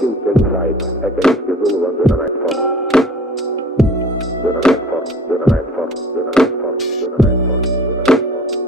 Keep inside. Against the rule of the night for. The night for. The night for. The night for. The night for. The night for.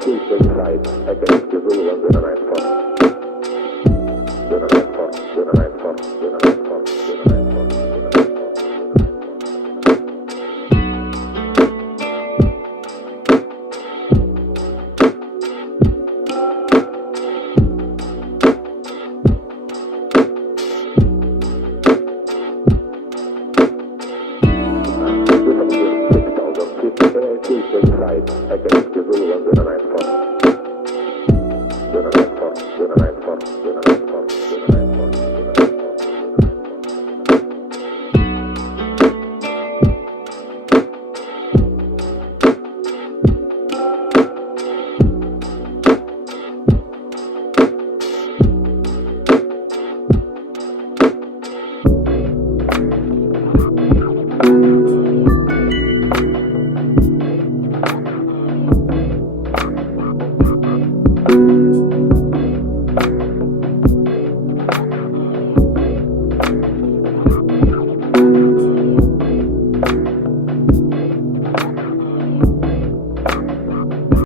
Keep inside. Against the rule of the night for. The night for. The night for. The night for. The night for.